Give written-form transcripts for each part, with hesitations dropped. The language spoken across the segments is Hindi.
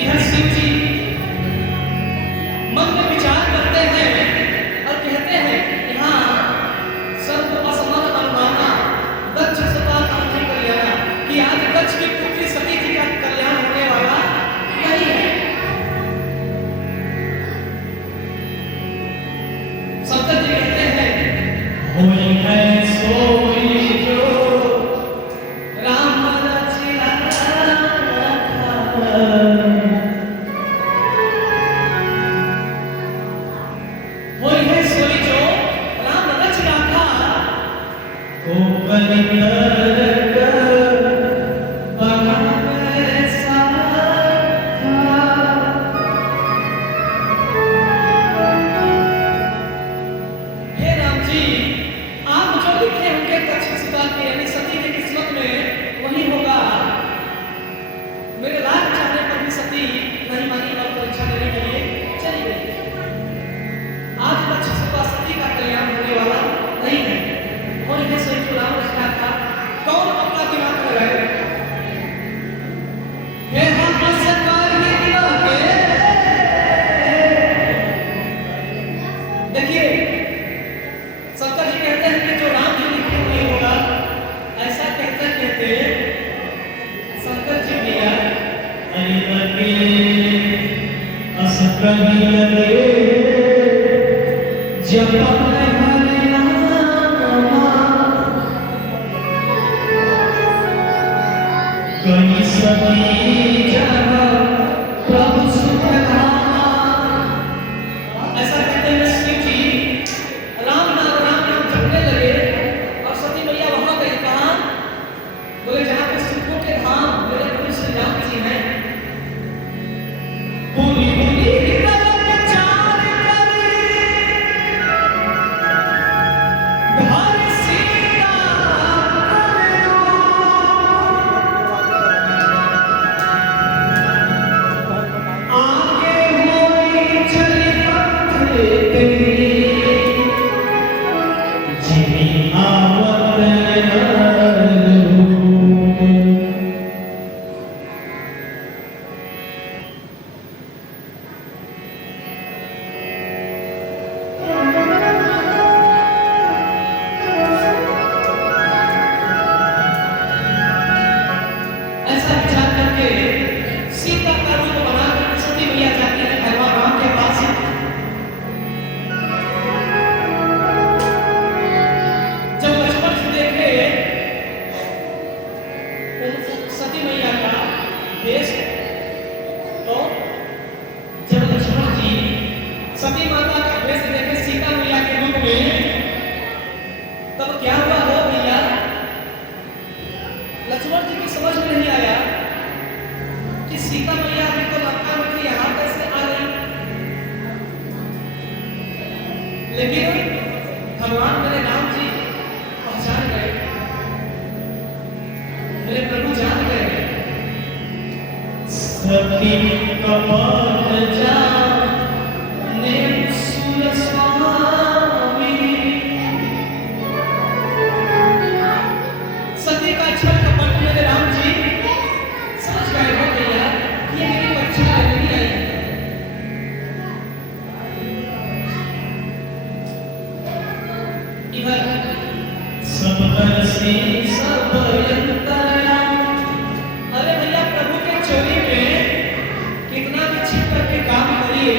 इधर शिव जी मन में विचार करते हैं और कहते हैं यहाँ सर्व असमान अनुमाना दक्ष सता कांति कल्याणा कि आज दक्ष की पुत्री सती जी का कल्याण होने वाला नहीं है। शंकर जी कहते हैं होई है सोई जो राम रचिया होई है सोई जो राम रच राखा तो कलितर बनावे साथा। हे राम जी आप जो लिखे होंगे दक्ष सुता के यानी सती की किस्मत में वही होगा। मेरे लाख चाहने पर भी सती नहीं मानी और परीक्षा लेने के लिए चली गई। आज दक्ष सुता सती का कल्याण होने वाला नहीं है और इन्हें सही जो राम रचना था कौन अपना दिमाग लगाए। हे हम सरकार ये दिमाग के देखिए शंकर जी कहते हैं कि जो राम जी लिखे नहीं होगा ऐसा कहते कहते शंकर जी भैया अरे असकहिए जब हरे नाम कहीं सभी जगह प्रभु सुख धामा। ऐसा कहते हैं शिव जी राम नाम जपने लगे और सती मैया वहां गई। कहां? बोले जहां पे सुखों के धाम मेरे प्रभु श्री राम जी हैं। बोली बोली विचार करे धार सीता करे आगे होई चली पत्थरे तेरी जिमी आवत ऐसा विचार करके सीता का रूप बनाकर सती मैया जाती है भगवान राम के पास। जब लक्ष्मण जी देखे सती मैया का देश तो जब लक्ष्मण जी सती माता का वेश देखे सीता मैया के रूप में तब क्या हुआ हो भैया। लक्ष्मण जी की समझ में नहीं आया कि सीता मैया अभी तो लंका में थी यहाँ कैसे आ गई। लेकिन भगवान मेरे राम जी पहचान गए, मेरे प्रभु जान गए। सती कमल जाने सुर स्वामी सती का छल कपट मेरे राम जी समझ गए हो भैया ये मेरी परीक्षा नहीं आई। इधर सब दर्शी सब यंत्रणा अरे भैया प्रभु के चोरी में कितना भी छिप करके काम करिए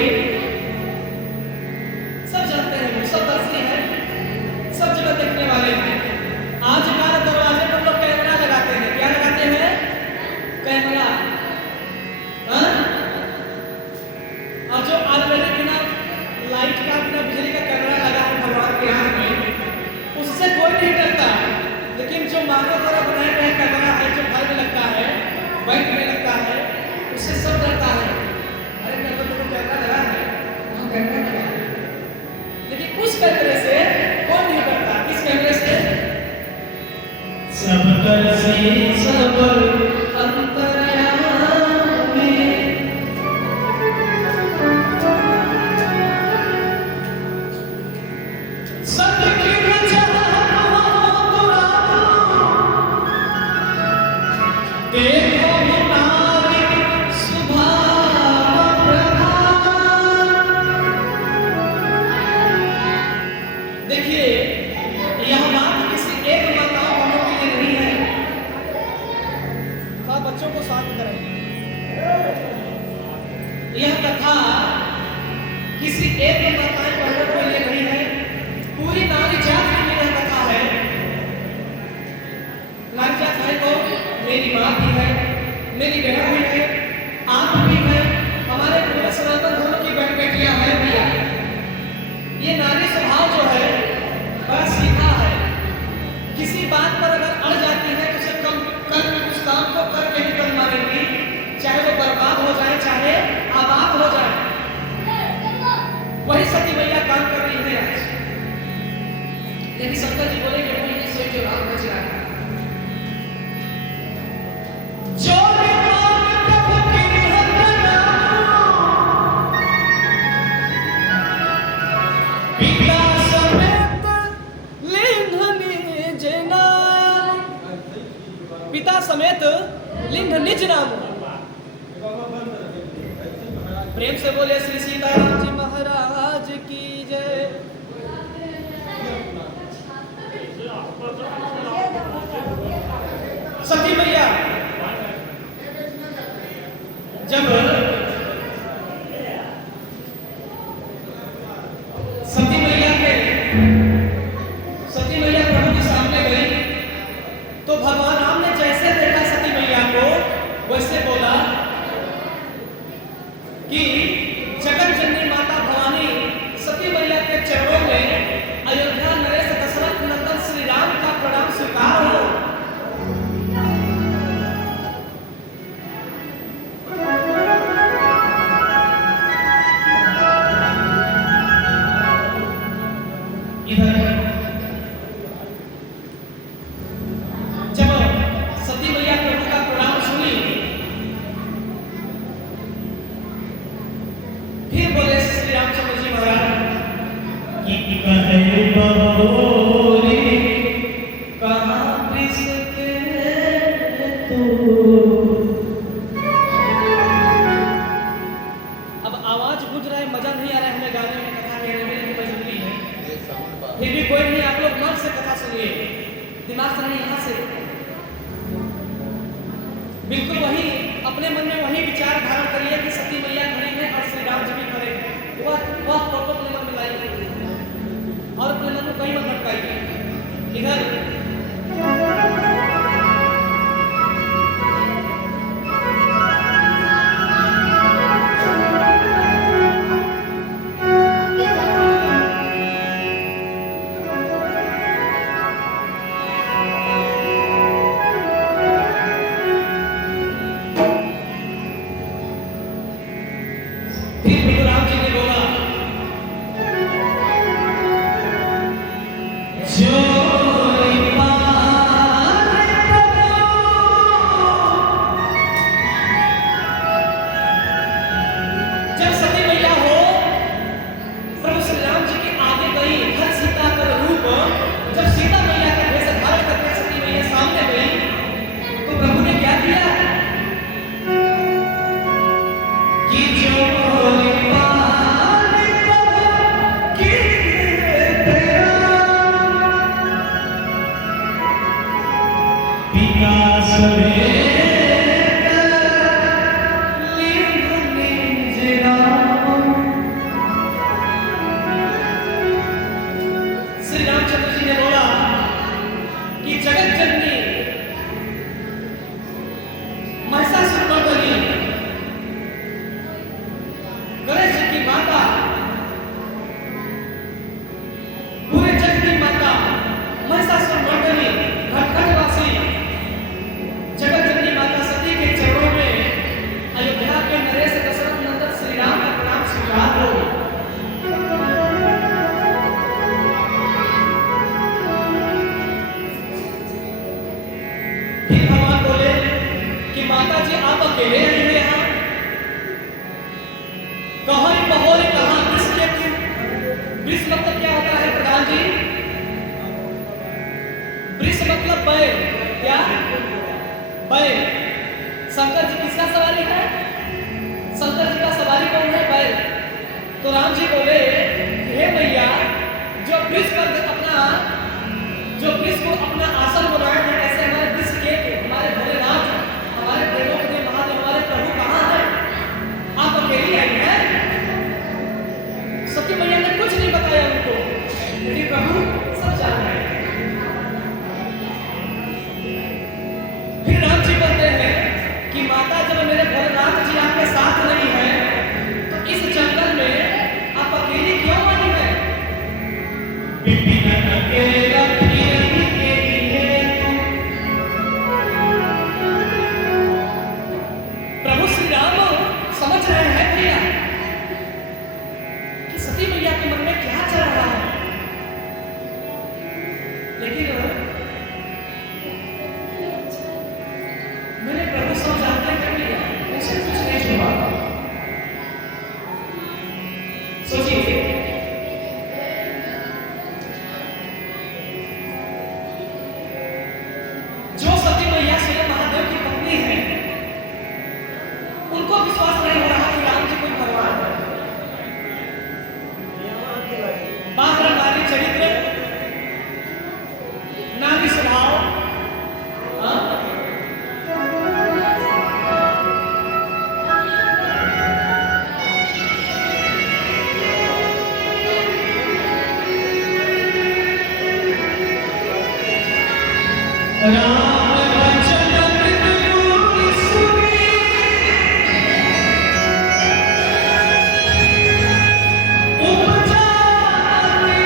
सब जानते हैं वो सब दर्शी हैं सब जगह देखने वाले हैं। आज हमारे दरवाजे पर लोग कैमरा लगाते हैं। क्या लगाते हैं? कैमरा। हाँ? और जो ऑलरेडी बिना लाइट का बिना बिजली का कैमरा लगा है भगवान के हाथ में उससे कोई नहीं डरता। लेकिन जो मानव द्वारा बनाए गए कैमरा है जो घर में लगता है बैंक में लगता है उससे सब डरता है। अरे मैं तो कैमरा लगा है वहाँ कैमरा लगा है लेकिन उस कैमरे से कौन नहीं डरता। किस कैमरे से? सब दर्शी सब अंतर्यामी सत्य की रचना देखो नारी सुभाषिनी यह कथा किसी एक माताएं बहनों के लिए नहीं है, पूरी नारी जात के लिए यह कथा है। नारी जात है तो मेरी माँ भी है, मेरी बहन भी है, आप भी है, हमारे पूरे सनातन धर्म की बहन बेटियां हैं भैया। ये नारी स्वभाव जो है बड़ा सीधा है। किसी बात पर अगर अड़ जाती है तो उसे कम कर उस काम को करके ही कर मारेंगी, चाहे वो बर्बाद हो जाए चाहे आबाद हो जाए। वही सती मैया काम कर रही है आज। यदि शंकर जी बोले कि वही सोच जो राम बच रहा है पिता समेत लिंग निज नाम। प्रेम से बोले श्री सीताराम जी महाराज की जय। सती मैया जब सती मैया प्रभु के सामने गई तो भगवान राम ने जैसे देखा सती मैया को वैसे बोला कि जगत जननी माता भवानी सती मैया के चरणों में अयोध्या नरेश दशरथ नंदन श्री राम का प्रणाम स्वीकार हो। जब सती मैया प्रभु का प्रणाम सुनी फिर बोले श्री रामचंद्र जी महाराज कि कहे बहोरी कहाँ किसके तू। अब आवाज बुझ रहा है, मजा नहीं आ रहा है हमें गाने में, कथा कहने में, लेकिन मजबूरी है। फिर भी कोई नहीं, आप लोग मन से कथा सुनिए, दिमाग से नहीं, यहाँ से बिल्कुल वही अपने मन में वही विचार धारण करिए कि सती मैया खड़ी है और श्री राम जी भी खड़े हैं। वह फोटो अपने मन में लाइए और अपने मन में कहीं मत भटकाइए। इधर शंकर जी किसका सवारी है? शंकर जी का सवारी कौन है? बैल। तो राम जी बोले हे मैया, जो वृक्ष पर अपना आसन बनाया है, ऐसे हमारे विश्व के हमारे भोलेनाथ, हमारे प्रेमों के महादेव, हमारे प्रभु कहाँ है? आप अकेली आई उनको विश्वास नहीं हो रहा कि राम जी कोई भगवान है। बाहर नारी चरित्र, नारी स्वभाव, हाँ? राम वचन मृदुल सुनी, उपजा अति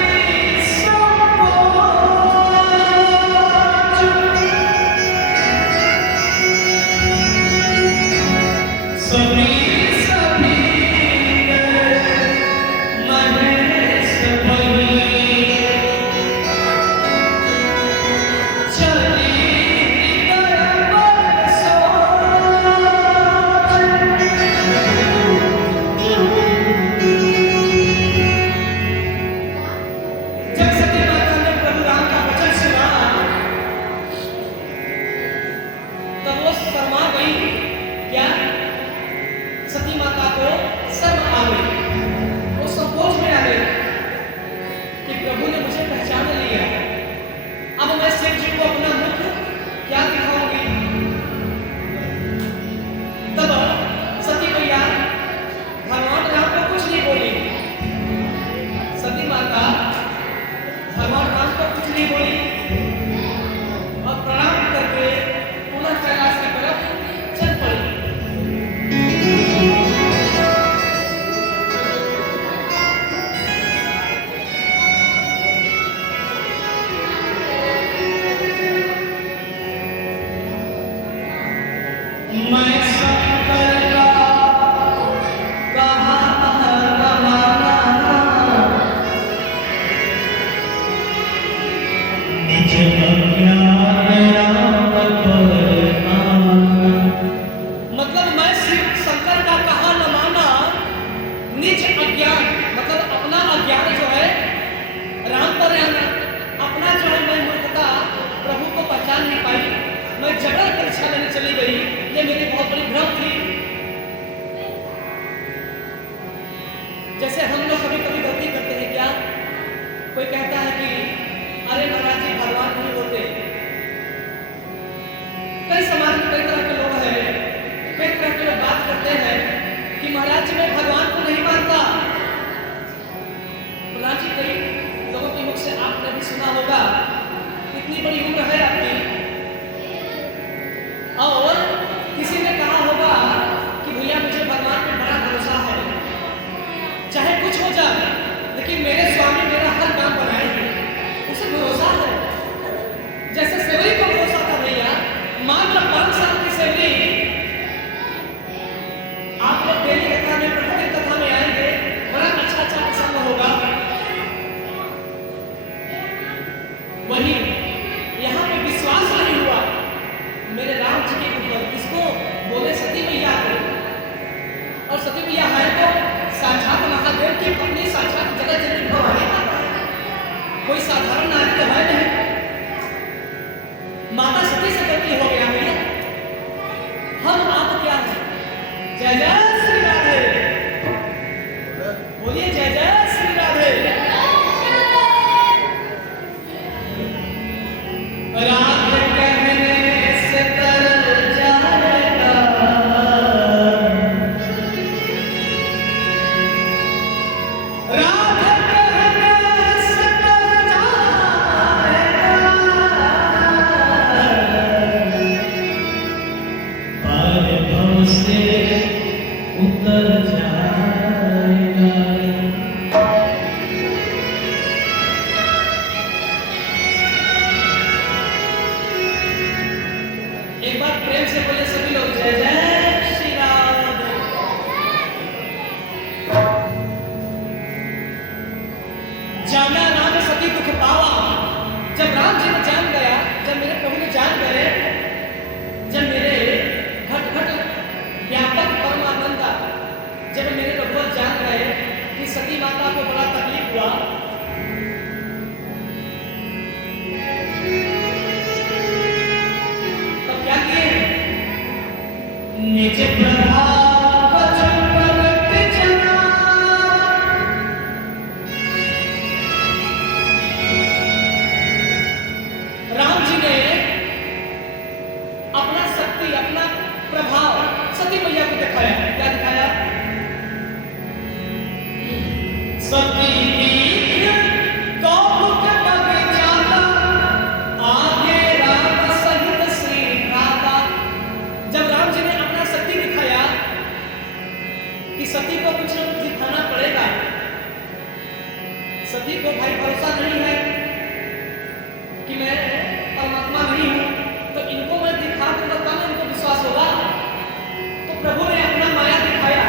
संकोच। सभी सभी महेश बही, चली हृदय पर सोच। जब सती माता ने प्रभु राम का वचन सुना, तब वो शर्मा गई। क्या? सती माता को शर्म आ गई, वो संकोच में आ गई कि प्रभु ने मुझे पहचान लिया, अब मैं शिव जी को अपना मुख क्या दिखाऊंगी। तब सती मैया भगवान राम को कुछ नहीं बोली। सती माता भगवान राम को कुछ नहीं बोली और प्रणाम करके पुनः कैलाश की तरफ चल पड़ी। मैं शंकर का कहा न माना, निज अज्ञान राम पर आना। मतलब मैं शिव शंकर का कहा न माना, निज अज्ञान मतलब अपना अज्ञान जो है राम पर आना, अपना जो है मैं मूर्खता प्रभु को पहचान नहीं पाई, मैं जगह परीक्षा लेने चली गई, ये मेरी बहुत बड़ी भ्रम थी। जैसे हम लोग कभी कभी गलती करते हैं क्या? कोई कहता है कि अरे महाराज जी भगवान नहीं होते। कई समाज में कई तरह के लोग हैं, कई तरह के लोग बात करते हैं कि महाराज जी मैं भगवान को नहीं मानता। प्रहलाद जी कई लोगों के मुख से आपने भी सुना होगा, इतनी बड़ी उम्र है आपकी और किसी ने कहा होगा कि भैया मुझे भगवान पे बड़ा भरोसा है, चाहे कुछ हो जाए लेकिन मेरे स्वामी मेरा हर काम बनाएंगे, उसे भरोसा है। जैसे सेवरी को भरोसा था भैया, मात्र 5 साल की सेवरी, आप लोग डेली कथा में प्रतिदिन कथा में आएंगे, बड़ा अच्छा अच्छा प्रसंग होगा। वही यहाँ पे विश्वास नहीं हुआ मेरे राम जी के ऊपर, किसको बोले? सती मैया को। और सती मैया है तो साक्षात महादेव की पत्नी, साक्षात जगत जननी भवानी माता, कोई साधारण नारी तो है नहीं। माता सती से गलती हो गया भैया, हम आप क्या है? जय जय श्री राधे, बोलिए जय जय श्री राधे। राधे कहने से तर जाएगा, राधे कहने से तर जाएगा, पार भव से उतर जाएगा। एक बार प्रेम से बोले सभी लोग जय जय श्री राम। जाना राम सती दुख पावा, जब राम जी ने जान गया, जब मेरे प्रभु ने जान गए, जब मेरे घट घट व्यापक परमानंदा, जब मेरे प्रभु जान गए कि सती माता को बड़ा तकलीफ हुआ, तब क्या किए? निज प्रभाव कि सती को कुछ न कुछ दिखाना पड़ेगा। सती को भाई भरोसा नहीं है कि मैं परमात्मा नहीं हूं, तो इनको मैं दिखा दूंगा तब इनको विश्वास होगा। तो प्रभु ने अपना माया दिखाया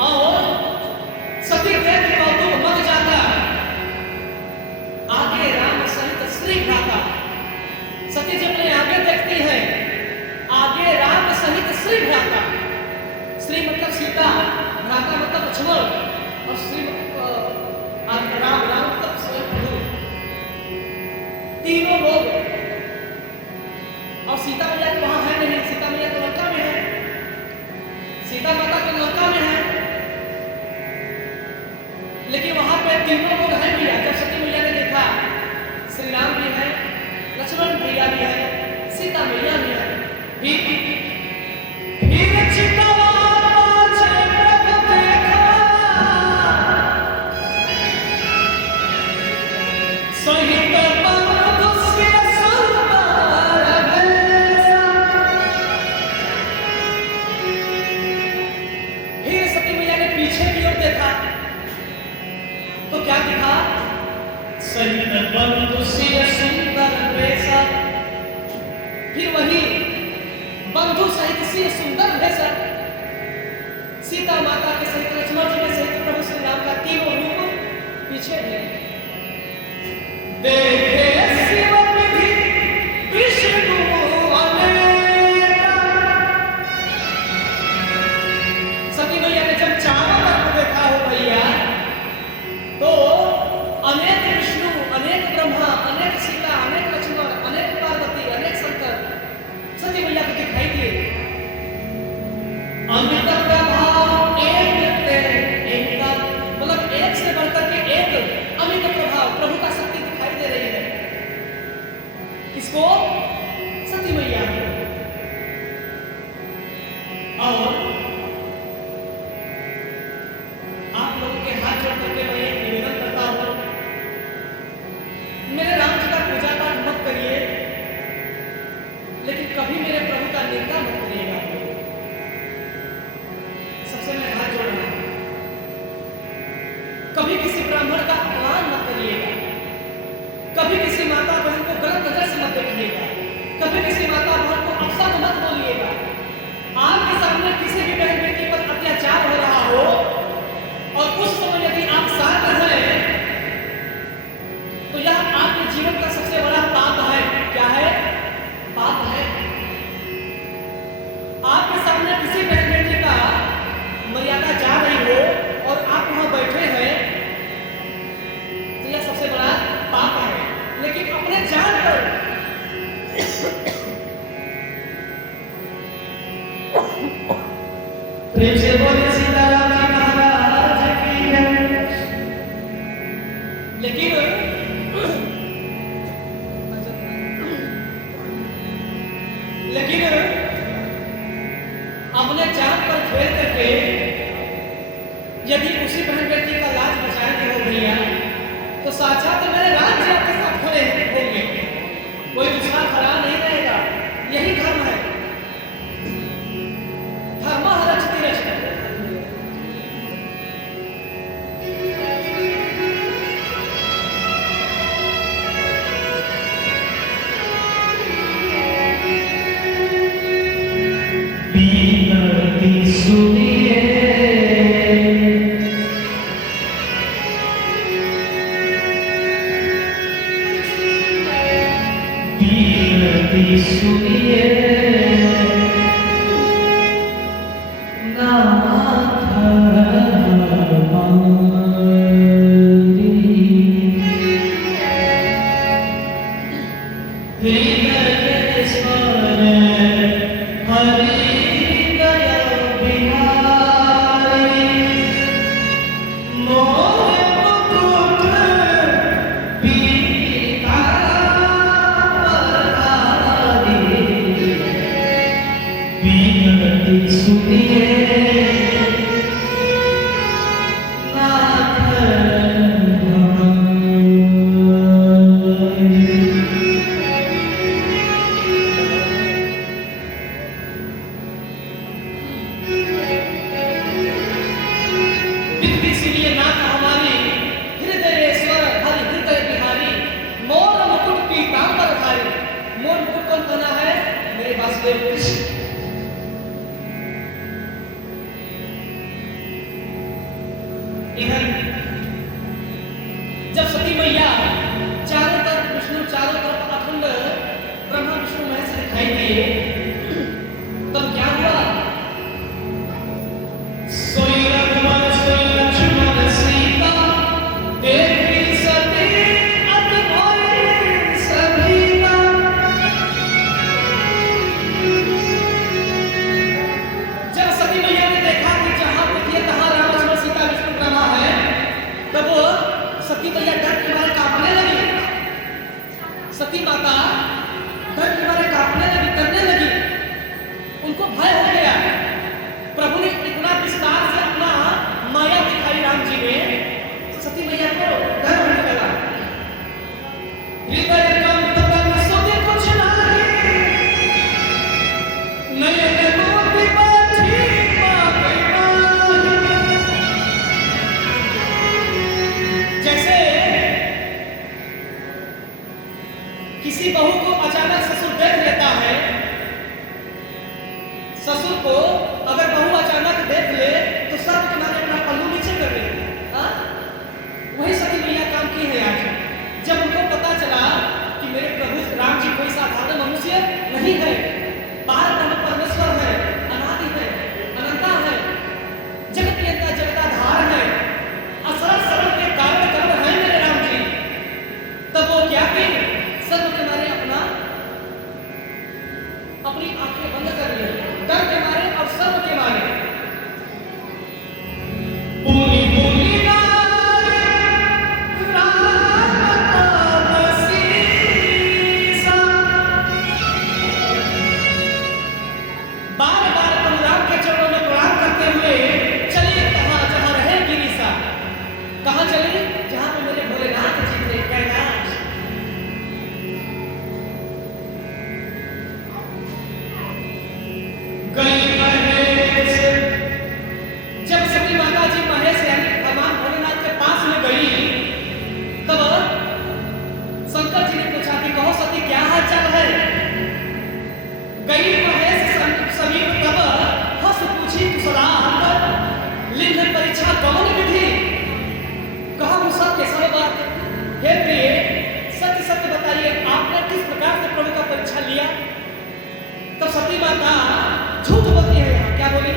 और सती देख के कौतुक मच जाता, आगे राम सहित श्री भ्राता। सती जब अपने आगे देखती है, आगे राम सहित श्री भ्राता। श्री मतलब सीता, भ्राता मतलब लक्ष्मण और श्री राम मतलब स्वयं प्रभु। तीनों लोग, और सीता मैया तो वहां है नहीं, सीता मैया तो लंका में है, सीता माता तो लंका में है, लेकिन वहां पे तीनों लोग हैं भैया। जब सती मैया ने देखा श्री राम भी है, लक्ष्मण भैया भी है, सीता मैया भी है, फिर चितवा फिर वही बंधु सहित सी सुंदर भेषा, सीता माता के सहित, लक्ष्मण जी के सहित प्रभु श्री राम का तीनों रूप पीछे है। देखे शिव विधि विष्णु अनेका। सती मैया ने जब चारों तरफ देखा हो भैया, तो अनेक विष्णु, अनेक ब्रह्मा, अनेक सीता, अनेक लक्ष्मण, अनेक पार्वती, अनेक शंकर सती मैया को दिखाई दिए। अमित प्रभाव एक एक मतलब एक से बढ़कर के एक अमित प्रभाव, प्रभु का शक्ति दिखाई दे रही है। किसको? सती मैया को। और आप लोगों के हाथ जोड़ करके मैं एक निवेदन करता हूं, मेरे राम जी का पूजा पाठ मत करिए, लेकिन कभी मेरे प्रभु का निंदा मत करिएगा। सबसे मैं हाथ जोड़ रहा हूं, कभी किसी ब्राह्मण का अपमान मत करिएगा, कभी किसी माता बहन को गलत नजर से मत देखिएगा, कभी किसी माता बहन को अपशब्द मत बोलिएगा। आपके सामने किसी भी बहन बेटी पर अत्याचार हो रहा हो और उस समय यदि आप साथ हैं, तो यह आपके जीवन का सबसे बड़ा पाप है। क्या है? पाप है। आपके सामने किसी बहन बेटी का मर्यादा जा रही हो और आप वहां बैठे हैं, तो यह सबसे बड़ा पाप है। लेकिन अपने जान पर प्रेम से बोले सीताराम जी महाराज की है। लेकिन अपने जान पर खेल करके यदि उसी बहन बेटी का लाज बचाएंगे हो भैया, तो साक्षात मेरे राज्य आपके साथ खड़े होंगे, कोई दूसरा खड़ा नहीं रहेगा। यही धर्म है। धर्म रचती रचना। इधर जब सती मैया चारों तरफ विष्णु, चारों तरफ अखंड ब्रह्मा विष्णु महेश दिखाई दिए, तब क्या हुआ? सोई रघुवर सोई लक्ष्मण सीता देखी सती अति भय सभीता। जब सती मैया ने देखा कि जहां देखिए तहां राम लक्ष्मण सीता विष्णु ब्रह्मा है, तब वो सती मैया डर के मारे कांपने लगी। सती माता डर के मारे कांपने लगी, करने लगी, उनको भय हो गया। प्रभु ने इतना विस्तार से अपना माया दिखाई राम जी ने, सती मैया को डर होने लगा। हृदय कंप तन सुधि कुछ नाही, नयन मोति बाझी पापी नाही। जैसे किसी बहू को अचानक ससुर देख लेता है, ससुर को अगर बहू अचानक देख ले तो सब के मारे अपना पल्लू नीचे कर ले। वही सती मैया काम की है आज। जब उनको पता चला कि मेरे प्रभु राम जी कोई साधारण मनुष्य नहीं है, बाहर ब्रह्म परमेश्वर है, अनादि है, अनंता है, जगत नियंता जगताधार है, असर सरल के कारण कर्म है मेरे राम जी, तब वो क्या की सर्व के मारे अपनी आंखें बंद कर ली, डर के मारे और सर्व के मारे। बोली बोली बार बार प्रभु राम के चरणों में प्रणाम करते हुए चलिए कहाँ जहाँ रहे गिरीसा। कहाँ चले? जहाँ पे मेरे भोलेनाथ जी थे, कैलाश। जब सती माता जी महेश यानी भगवान भोलेनाथ के पास में गई, तब शंकर जी ने पूछा कि कहो सती क्या हाल चाल है? गई महेश समीप तब हंस पूछी कुशलाहत, लिंग परीक्षा कौन विधि? कहा वो सत्य सब बात। हे प्रिय, सत्य सत्य बताइए, आपने किस प्रकार से प्रभु का परीक्षा लिया? तब सती माता झूठ बोलती है। यहाँ क्या बोली?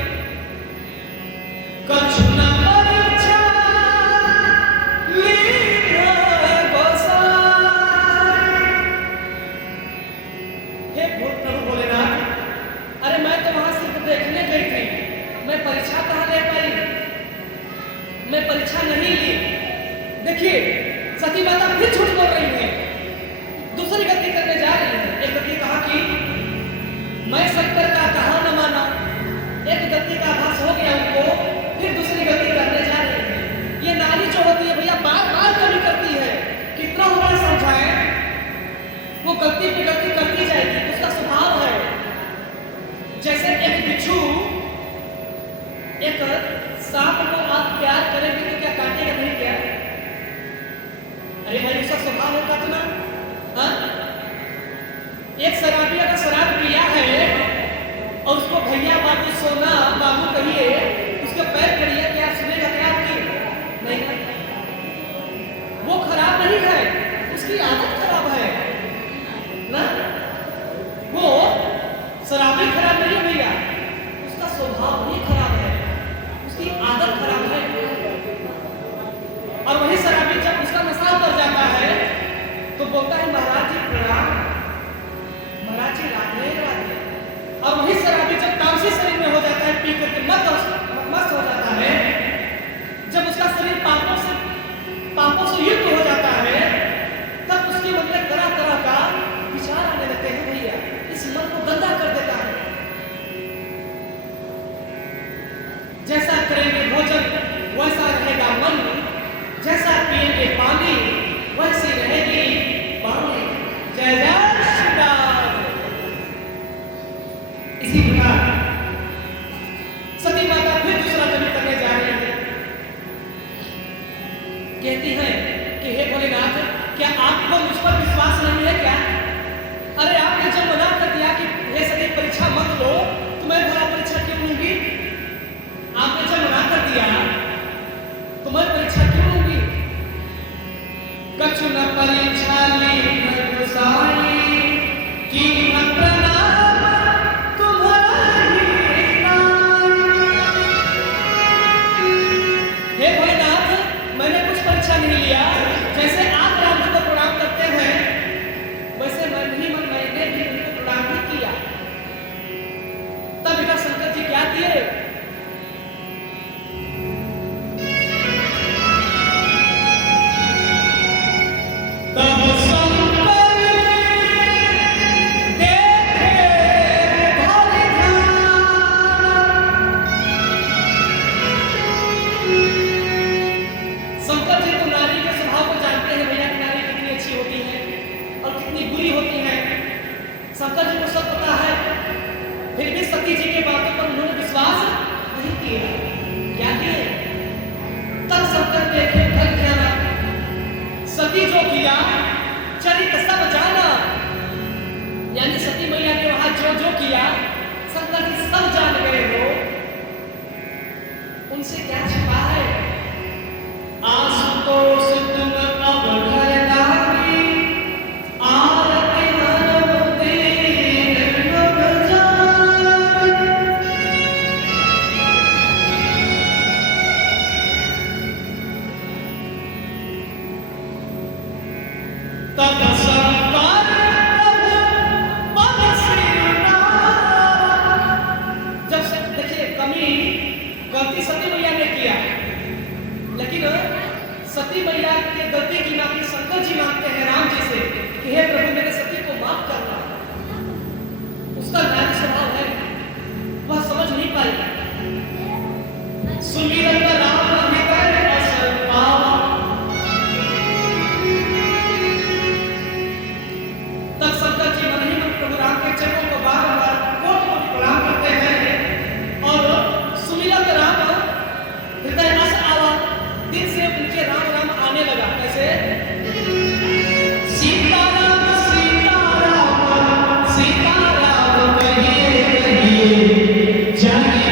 कछु न परीक्षा लीन गोसाई। हे प्रभु भोलेनाथ, अरे मैं तो वहां सिर्फ देखने गई थी, मैं परीक्षा कहाँ ले पाई? मैं परीक्षा नहीं ली। देखिए सती माता फिर झूठ बोल रही है, दूसरी गलती करने जा रही है। एक गलती कहा कि मैं शंकर का कहा न माना, एक गलती का आभास हो गया उनको, फिर दूसरी गलती करने जा रही है। ये नारी जो होती है भैया बार बार कभी करती है, कितना हुआ समझाए, वो गलती पे गलती करती जाएगी, उसका स्वभाव है। जैसे एक बिच्छू एक सांप को आप प्यार करेंगे तो क्या काटेगा नहीं क्या? अरे भाई उसका स्वभाव है काटना। एक शराबी अगर शराब पिया है और उसको भैया बाबू सोना बाबू कहिए, उसके पैर पड़िए, क्या सुनेगा क्या आपकी? नहीं, वो खराब नहीं है, उसकी आदत खराब है ना। वो शराबी खराब नहीं है भैया, उसका स्वभाव ही खराब है, उसकी आदत खराब है। और वही शराबी जब उसका नशा कर जाता है तो बोलता है महाराज जी प्रणाम, महाराज जी राधे राधे। और वही शराबी जब तामसी शरीर में हो जाता है, पी करके मस्त हो जाता है, जब उसका शरीर पापों से युक्त हो जाता है, तब उसके मन में तरह तरह का विचार आने लगते हैं भैया, इस मन को गंदा कर देता है। जैसा करेंगे भोजन वैसा रहेगा मन, जैसा पिएंगे पानी वैसी रहेगी वाणी। जय जय श्री राम। इसी प्रकार सती माता फिर दूसरा जन्म करने जा रही है। कहती है कि हे भोलेनाथ, क्या आपको मुझ पर विश्वास नहीं है क्या? अरे आपने जब मना कर दिया कि हे सती परीक्षा मत लो, तो मैं भला परीक्षा क्यों लूंगी? आपने जब मना कर दिया तो मैं परीक्षा ली न गुसाई, की न प्रणाम तुम्हारी नाई। हे भोलेनाथ, मैंने कुछ परीक्षा नहीं लिया, जैसे आप ब्राह्मण को प्रणाम करते हैं वैसे मैंने भी उनको प्रणाम ही किया। तब बेटा शंकर जी क्या किए? शंकर जी को सब पता है, फिर भी सती जी के बातों पर उन्होंने विश्वास नहीं किया। क्या किए? तब शंकर देखे घर जाना, सती जो किया चरित सब जाना, यानी सती मैया ने वहां जो जो किया शंकर जी सब जान गए हो। उनसे क्या छिपा है? आशुतोष तुम अब घर नारी, सती मैया ने किया, लेकिन सती मैया की गलती की माफी शंकर जी मांगते हैं राम जी से कि हे प्रभु मेरे सती को माफ करना। उसका नारी स्वभाव है, वह समझ नहीं पाई। सुमिरन राम हृदय असल पावा, तब शंकर जी मन ही मन प्रभु राम के चरणों को बार-बार कोटि-कोटि प्रणाम करते हैं और सुमिरन राम हृदय अस आवा, दिल से उनके राम राम आने लगा। कैसे? सीताराम सीताराम सीताराम कहिए कहिए, जानी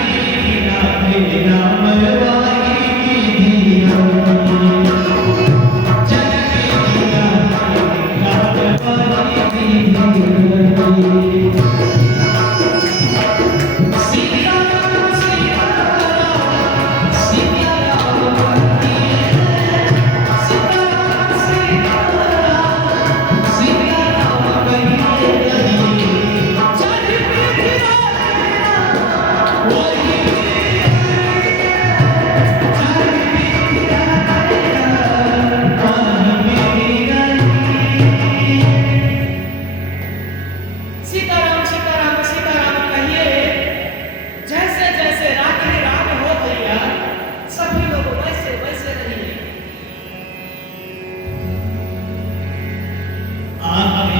राधे राम वाही की धीरा, जानी राधे राम वाही की धीरा।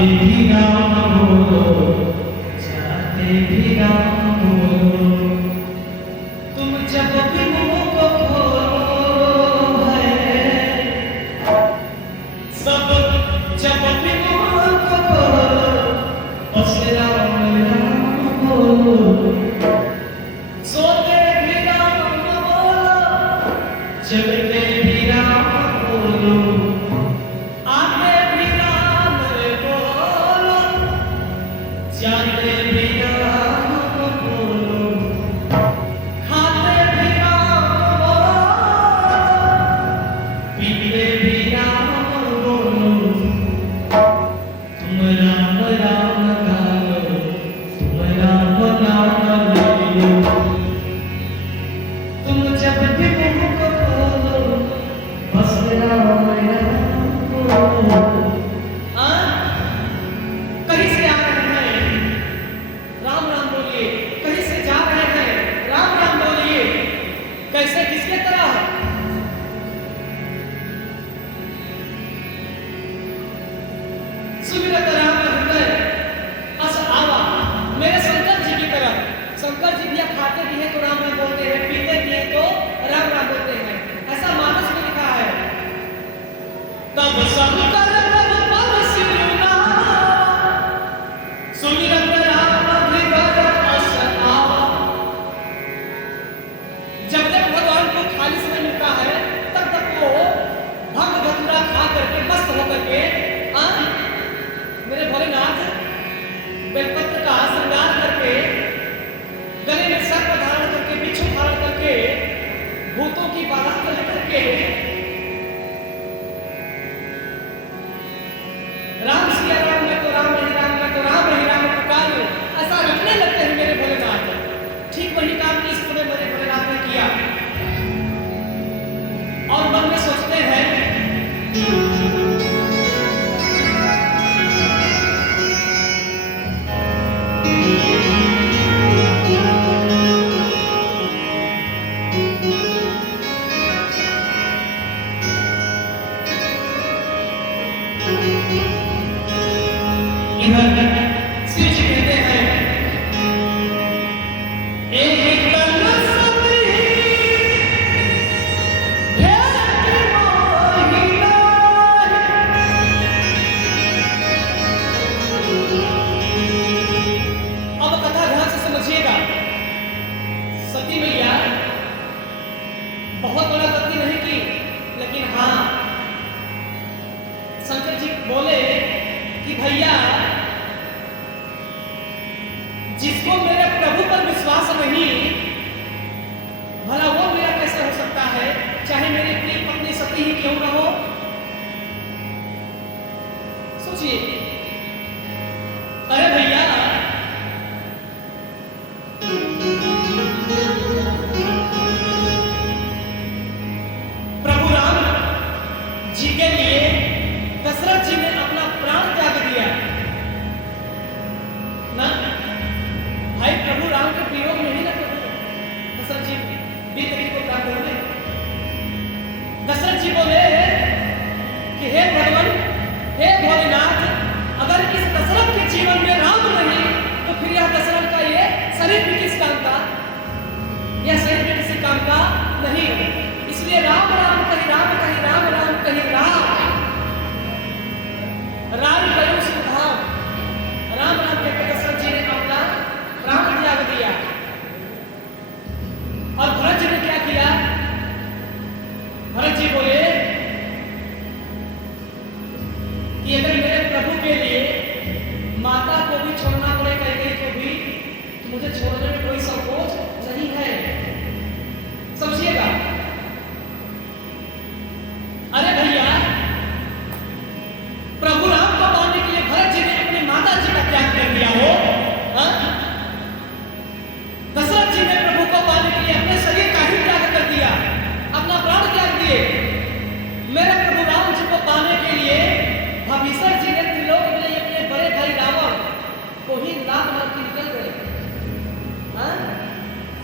भी राम बोलो, जाते भी राम बोलो, तुम जब भी मुंह को खोलो है, सब जब भी मुंह को खोलो बस राम राम बोलो, सोते भी राम बोलो, जगते भी राम बोलो, जाते भी राम बोलो, खाते भी राम बोलो, पीते भी राम बोलो, तुम राम राम गाओ, तुम राम राम लो, तुम जब भी मुंह को खोलो बहुत बड़ा गलती नहीं की, लेकिन हाँ शंकर जी बोले कि भैया जिसको मेरे प्रभु पर विश्वास नहीं, भला वो मेरा कैसे हो सकता है, चाहे मेरी प्रिय पत्नी सती ही क्यों न हो। सोचिए, अरे भैया प्रभु राम जी के लिए दशरथ जी ने अपना प्राण त्याग दिया ना। भाई प्रभु राम के वियोग में ही ना दशरथ जी बीतरी को प्राप्त हुए। दशरथ जी बोले कि हे भगवान, हे भोलेनाथ, अगर इस दशरथ के जीवन में राम नहीं तो फिर यह दशरथ का ये शरीर भी किस काम का, यह शरीर भी किसी काम का नहीं। इसलिए राम राम कही राम कही राम राम कही राम राम करो सुधाम, राम राम कहकर दशरथ जी ने अपना प्राण त्याग दिया। और भरत जी ने क्या किया? भरत जी बोले कि अगर मेरे प्रभु के लिए माता को भी छोड़ना पड़े, कैकेयी को भी, तो मुझे छोड़ने में कोई संकोच नहीं है। समझिएगा। अरे भैया, प्रभु राम को पाने के लिए भरत जी ने अपनी माता जी का त्याग कर दिया हो, दशरथ जी ने प्रभु को पाने के लिए अपने शरीर का ही त्याग कर दिया, अपना प्राण त्याग दिए। मेरे प्रभु राम जी को पाने के लिए भविष्य जी ने त्रिलोक में अपने बड़े भाई रावण को ही लात मार के निकल गए।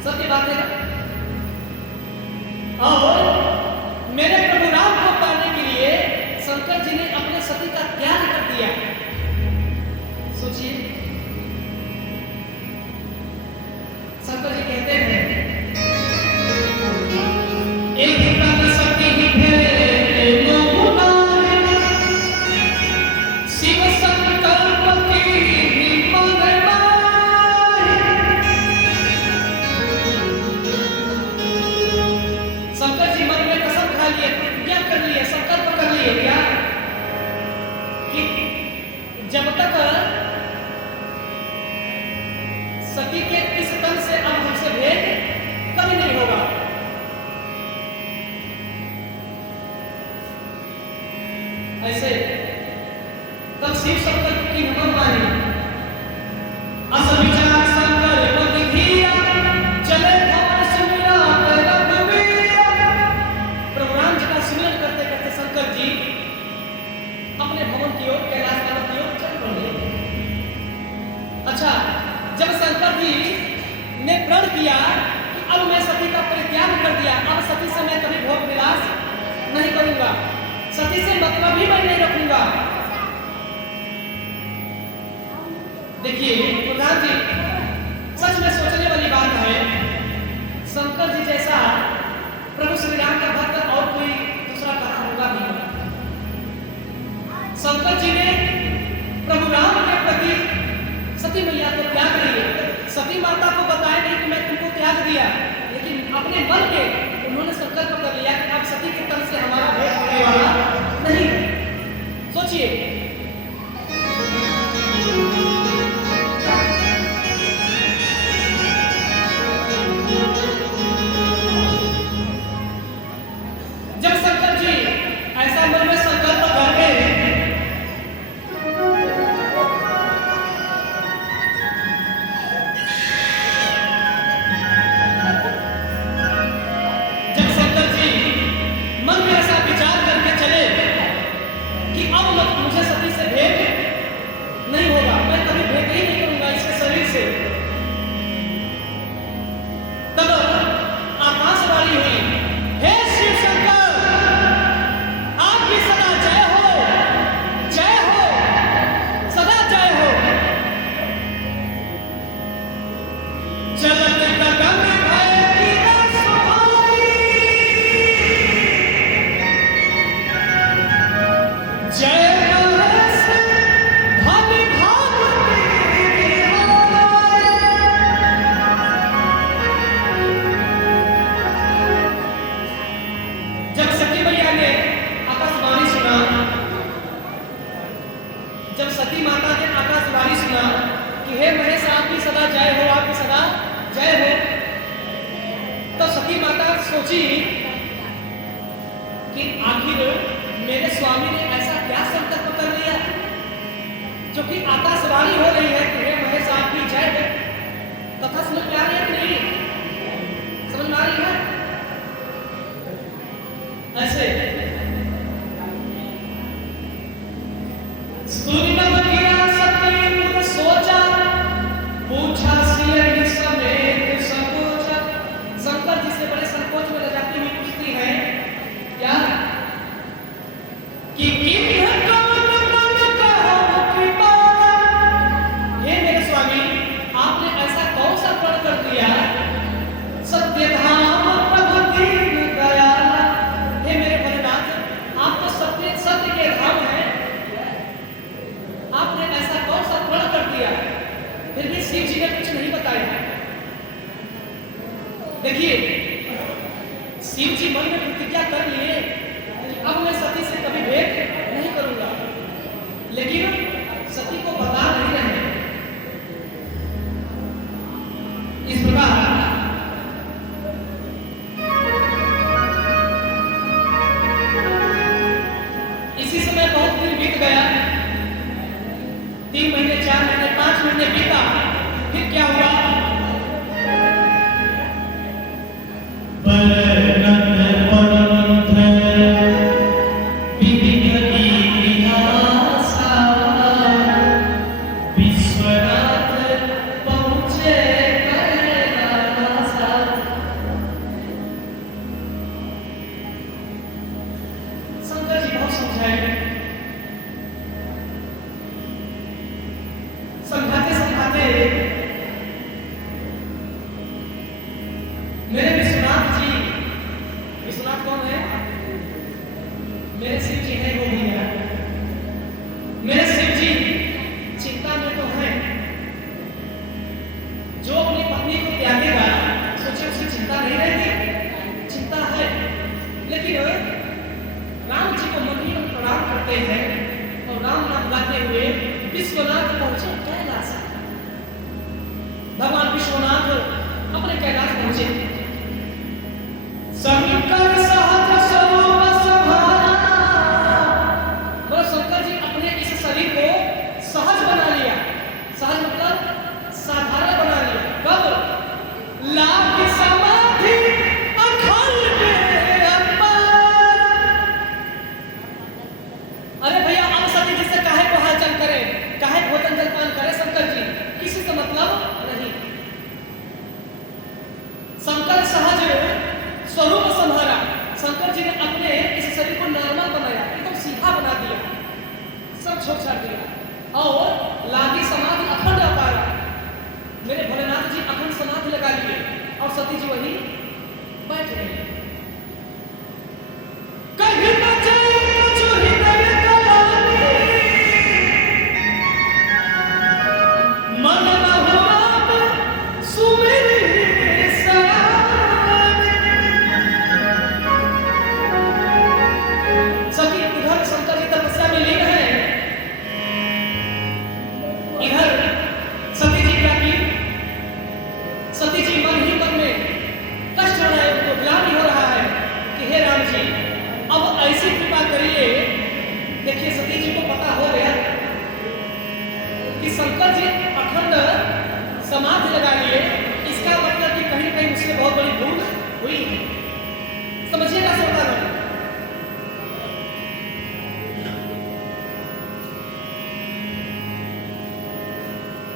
सत्य बात है। और मेरे प्रभु राम को पाने के लिए शंकर जी ने अपने सती का त्याग कर दिया। सोचिए, शंकर जी कहते हैं एक तन सती ही भेद मोहनाए, शिव संकल्प की भी मनमाए। शंकर जी मन में कसम खा लिए, प्रतिज्ञा कर लिए, संकल्प कर लिए क्या कि जब तक सती के इस तन से अब हमसे भेद कभी नहीं होगा। ऐसे तब शिव संकल्प की हुक्म मानी। असविचार शंकर पति धीरा, चले भवन सुमिरा रघुवीरा। प्रभु राम जी का सुमिरन करते करते शंकर जी अपने भवन की ओर, कैलाश पर्वत की ओर चल पड़े। अच्छा, जब शंकर जी ने प्रण किया कि अब मैं सती का परित्याग कर दिया, अब सती से मैं कभी भोग विलास नहीं करूंगा, सती से मतलब ही मैं नहीं रखूंगा। देखिए प्रधान जी, सच में सोचने वाली बात है, शंकर जी जैसा प्रभु श्री राम का भक्त और कोई दूसरा कहां होगा भी नहीं। शंकर जी ने प्रभु राम के प्रति सती मैया को त्याग दिया, सती माता को बताया नहीं कि मैं तुमको त्याग दिया, लेकिन अपने मन में उन्होंने संकल्प कर लिया कि अब सती के तन से हमारा भेद होने वाला नहीं। सोचिए, जब शंकर जी ऐसा मन में संकल्प करके मन में ऐसा विचार करके चले सती माता सोची कि आखिर मेरे स्वामी ने ऐसा क्या संकल्प कर लिया जो कि आकाशवाणी हो रही है कि हे महेश आपकी जय हो। कथा समझ में आ रही है कि नहीं? समझ में आ रही है? ऐसे सोचा पूछा समेत संकोचा। शंकर जी से बड़े संकोच में जाती हुई पूछती है क्या कि हे मेरे स्वामी आपने ऐसा कौन सा प्रण कर दिया? सत्य धाम प्रभु दीन दयाला। हे मेरे भोलेनाथ आप तो सत्य के धाम है, आपने ऐसा कौन सा प्रण कर दिया? फिर भी शिव जी ने कुछ नहीं बताया। देखिए शिव जी मन में प्रतिज्ञा कर लिए कि अब मैं सती से kabhi भेंट नहीं करूंगा, लेकिन सती को बता नहीं रहे। इस प्रकार इसी समय बहुत दिन बीत गया। 3 महीने 4 महीने 5 महीने बीता। फिर क्या हुआ? शंकर जी बहुत समझाए, समझाते समझाते मेरे विश्वनाथ जी, विश्वनाथ कौन है? मेरे शिव जी हैं, वो भी है। मेरे शिव जी चिंता में तो हैं। जो अपनी पत्नी को त्यागेगा सोचे उसकी चिंता नहीं रहेगी, चिंता है। लेकिन राम जी को मन ही मन प्रणाम करते हैं और राम नाम गाते हुए विश्वनाथ पहुंचे कैलाश। भगवान विश्वनाथ अपने कैलाश पहुंचे। शंकर सहज स्वरूप संभाला। बोलो शंकर जी अपने इस शरीर को सहज बना लिया। सहज मतलब साधारण बना लिया। कब? लाभ समाधि अखंड अपार। अरे भैया आप सती जी से काहे को हालचाल करें, काहे भोजन जलपान करें? शंकर जी किसी से मतलब नहीं। शंकर सहज स्वरूप संभाला। शंकर जी ने अपने इस शरीर को नॉर्मल बनाया, एकदम सीधा बना दिया, सब छोड़ छाड़ दिया और लागी समाधि अखंड अपार। मेरे भोलेनाथ जी अखंड समाधि लगा लिए और सती जी वही बैठ गई। कहीं बचे जो हृदय कलानी, मन बहुराम सुमिर सयानी। सती इधर शंकर जी तपस्या में लीन है, इधर सती जी क्या की? सती जी मन ही मन में कष्ट हो रहा है, उनको ग्लानि हो रहा है कि हे राम जी अब ऐसी कृपा करिए। देखिए सती जी को पता हो गया कि शंकर जी अखंड समाधि लगा लिए, इसका मतलब कि कहीं कहीं उससे बहुत बड़ी भूल हुई है। समझिएगा सरकार,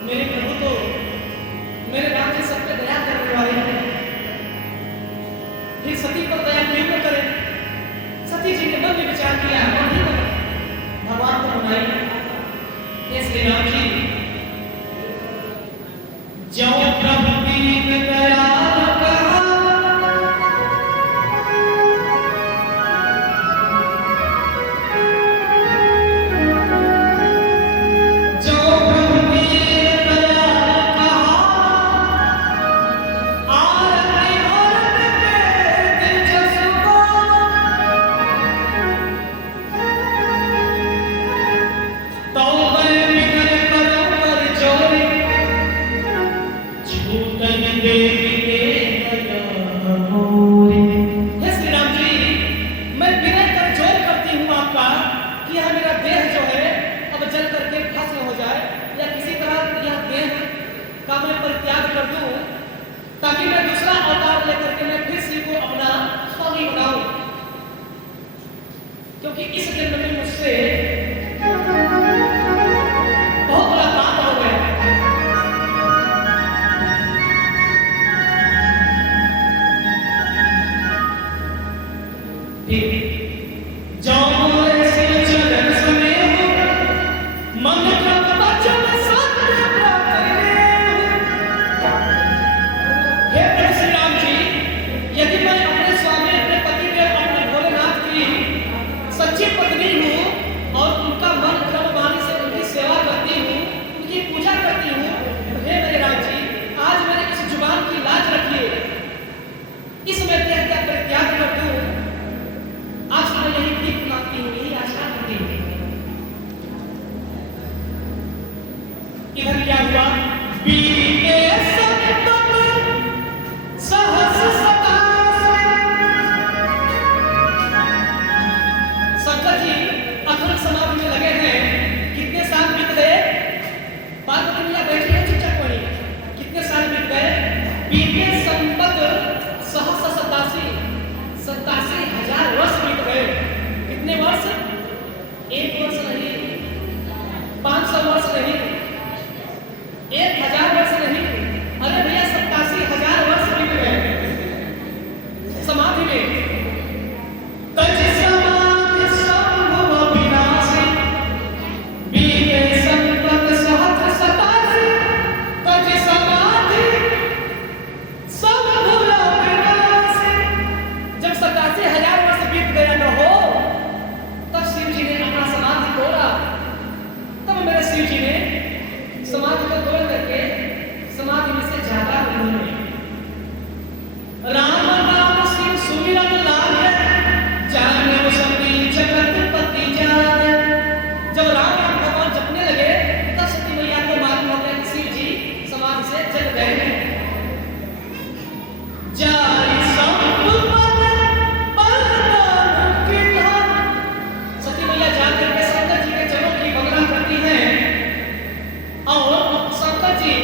मेरे प्रभु तो मेरे राम जी सब पे दया करने वाले हैं, फिर सती पर दया क्यों न करें? सती जी ने मन में विचार किया, मन ही मन भगवान को मनाई। ये श्री राम जी जो प्रभु दीन दयाल कहा, जो प्रभु दीन दयाल कहा, आरती में दिलचस्प तो मैं बिगड़ कर जोरी इधर क्या हुआ? बीते संकट सहस सतासे। शंकर जी अखंड समाधि में लगे हैं। कितने साल बीत गए? पार्वती मैया बैठी है चुपचाप वहीं। कितने साल बीत गए? बीते संकट सहस सतासी, 87,000 वर्ष बीत गए। कितने वर्ष? 1 वर्ष नहीं, 500 वर्ष नहीं, 1,000 वर्ष नहीं। अरे भैया 87,000 वर्ष बीत गए समाधि में। तज समाधि संभव विनाशी, बीते संकट सहस्र सतासी। तज समाधि संभव विनाशी। जब 87,000 वर्ष बीत गया न हो, तब शिव जी ने अपना समाधि तोड़ा। तब मेरे शिव जी ने समाधि को तोड़ करके समाधि में से जागा उन्होंने। राम नाम सिर सुमिरन लागे, जाने सती जगत पति जाने। जब राम नाम भगवान जपने लगे, तब सती मैया को मालूम हो गया कि शिव जी समाधि से जग गए हैं। जाई सती मैया जा करके शंकर जी के चरणों की वंदना करती हैं और शंकर जी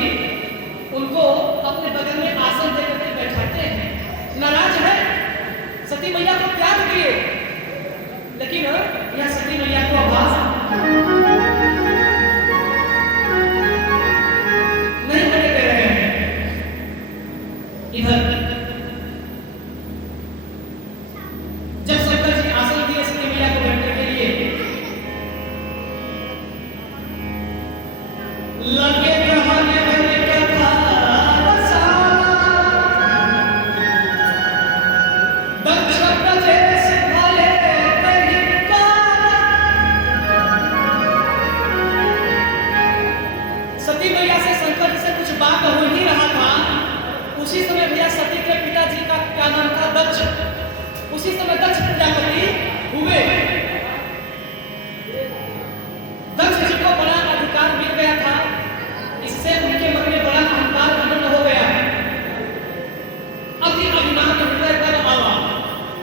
उनको अपने बगल में आसन देकर के बैठाते हैं। नाराज है, सती मैया को त्याग दिए, लेकिन यह सती मैया को आवाज नहीं होने दे रहे हैं। इधर जब शंकर जी आसन दिए सती मैया को बैठने के लिए, लगे कहने वाले कथा रसाला, दक्ष प्रजेश भले तेहि काला। सती मैया से शंकर जी से कुछ बात हो ही रहा था। उसी समय भैया सती के पिताजी का क्या नाम था? दक्ष। उसी समय दक्ष प्रजापति हुए। दक्ष जी को बड़ा अधिकार मिल गया था। इससे उनके मन में बड़ा अहंकार घमंड हो गया। अति अभिमान हृदय तब आवा।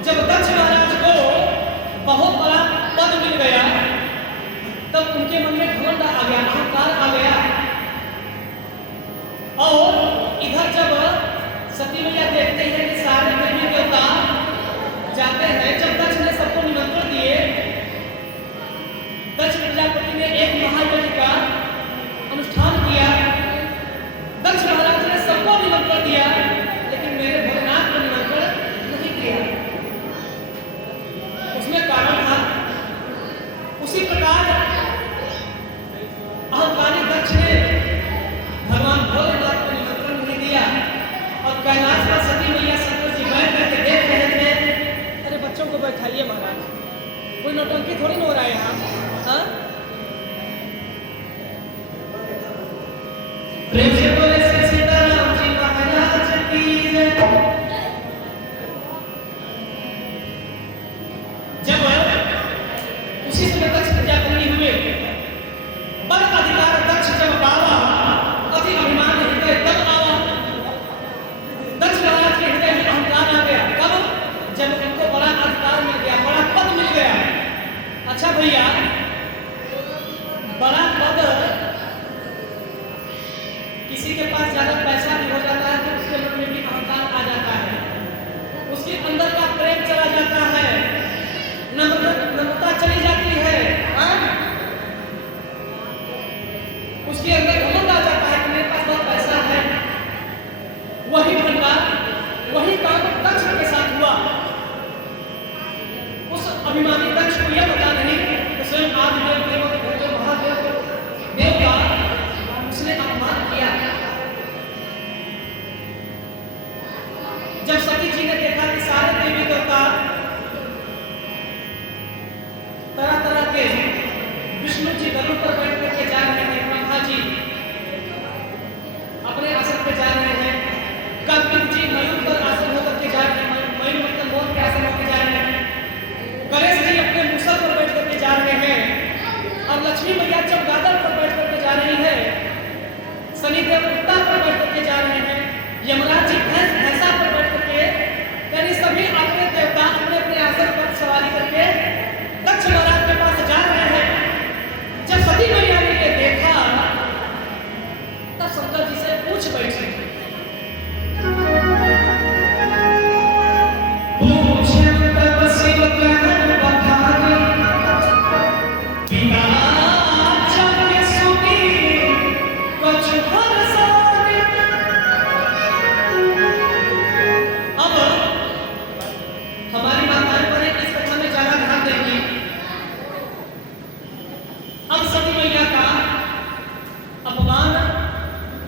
जब दक्ष महाराज को बहुत बड़ा पद मिल गया, तब उनके मन में घमंड आ गया, अहंकार आ गया। और इधर जब सती मैया देखते हैं कि सारे देवी देवता जाते हैं, जब दक्ष ने सबको निमंत्रण दिए, दक्ष प्रजापति ने एक महायज्ञ का अनुष्ठान किया। दक्ष महाराज ने सबको निमंत्रण दिया, लेकिन मेरे भोलेनाथ को निमंत्रण नहीं दिया। उसमें कारण था। उसी प्रकार अहंकारी दक्ष ने भगवान भोलेनाथ को निमंत्रण नहीं दिया और कैलाश पर सती मैया शंकर जी बैठ करके देख रहे थे। अरे बच्चों को बैठाइए महाराज, कोई नौटंकी थोड़ी ना हो रहा है यहाँ। हाँ, प्रेम से बोले श्री सीताराम जी महाराज की जय। जब उसी समय दक्ष प्रजापति हुए, बड़ा अधिकार दक्ष जब पावा, अति अभिमान हृदय तब आवा। दक्ष महाराज के हृदय में अहंकार आ गया। कब? जब उनको बड़ा अधिकार मिल गया, बड़ा पद मिल गया। अच्छा भैया, देवी देवता तरह तरह के विष्णु जी गरुड़ पर बैठ करके जा रहे हैं, ब्रह्मा जी अपने आसन पे जा रहे हैं, कार्तिक जी मयूर पर आसन होकर के जा रहे हैं, मयूर मतलब मोर के आसन होकर जा रहे हैं, गणेश जी अपने मूसल पर बैठ करके जा रहे हैं, और लक्ष्मी मैया चमगादड़ पर बैठ करके जा रही है, शनिदेव कुत्ता पर बैठ करके जा रहे हैं, यमराज जी भैंसा पर बैठ करके, यानी सभी अपने देवता अपने अपने आसन पर सवारी करके दक्ष महाराज के पास जा रहे हैं। जब सती मैया ने ये देखा तब शंकर जी से पूछ बैठे,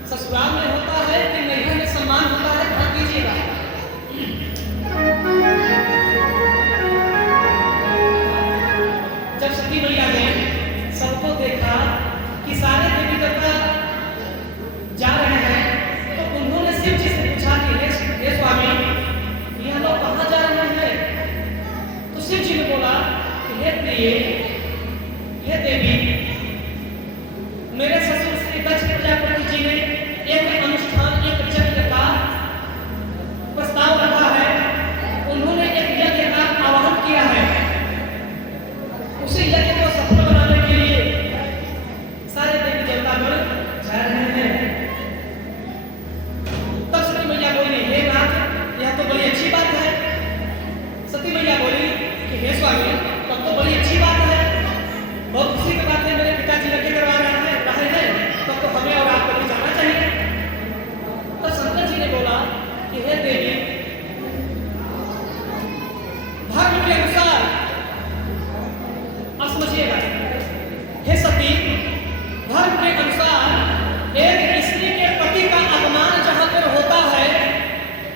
ससुराल में होता है कि नैहर में सम्मान होता है, ध्यान दीजिएगा। जब सती मैया ने सबको देखा कि सारे देवी देवता जा रहे हैं, तो उन्होंने शिव जी से पूछा कि हे स्वामी, यह लोग कहाँ जा रहे हैं? तो शिव जी ने बोला कि हे प्रिय, हे देवी, मेरे ससुर श्री दक्ष प्रजापति जी ने एक अनुष्ठान, एक यज्ञ का प्रस्ताव रखा है, उन्होंने एक यज्ञ का आह्वान किया है, उसी यज्ञ को सफल बनाने के लिए सारे देवी देवतागण जा रहे हैं। तब सती मैया बोली, हे नाथ, यह तो बड़ी अच्छी बात है। सती मैया बोली कि हे स्वामी, तब तो बड़ी अच्छी बात है, बहुत खुशी की बात है, मेरे पिताजी यज्ञ करवा रहे हैं, तब तो हमें और आपको भी जाना चाहिए। तो शंकर जी ने बोला कि हे देवी, धर्म के अनुसार, अब समझिएगा, हे सती, धर्म के अनुसार एक स्त्री के पति का अपमान जहां पर होता है,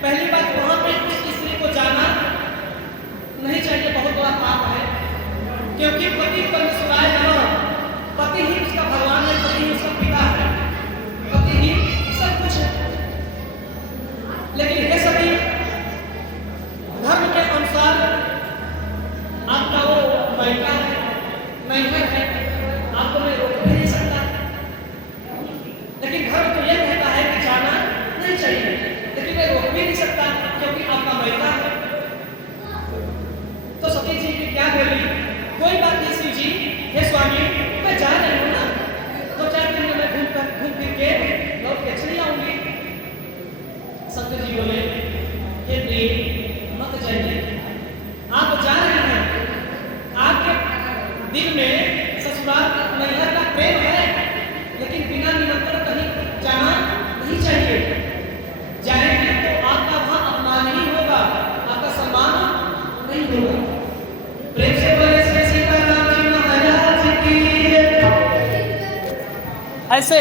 पहली बात वहां पे उस स्त्री को जाना नहीं चाहिए, बहुत बड़ा पाप है, क्योंकि पति परमेश्वराय नमः, पति ही उसका भगवान है, पति ही उसका पिता है, पति ही सब कुछ है। लेकिन हे सती, धर्म के अनुसार आपका वो मैका है, नैहर है, आपको मैं रोक भी नहीं सकता, लेकिन धर्म तो यह कहता है कि जाना नहीं चाहिए, लेकिन मैं रोक भी नहीं सकता क्योंकि आपका मैका है। तो सती जी की क्या बोली, कोई बात नहीं शिव जी, हे स्वामी, मैं जा रही हूँ ना, 2-4 दिन में मैं घूम फिर के लौट के चली आऊंगी। शंकर जी बोले, हे प्रिय, मत जाइए, आप जा रहे हैं, आपके दिल में ससुराल नैहर का प्रेम है, लेकिन बिना निमंत्रण कहीं जाना नहीं चाहिए। जाएंगे तो आपका वहां अपमान ही होगा, आपका सम्मान नहीं होगा। प्रेम से बोले श्री सीताराम जी महाराज की। ऐसे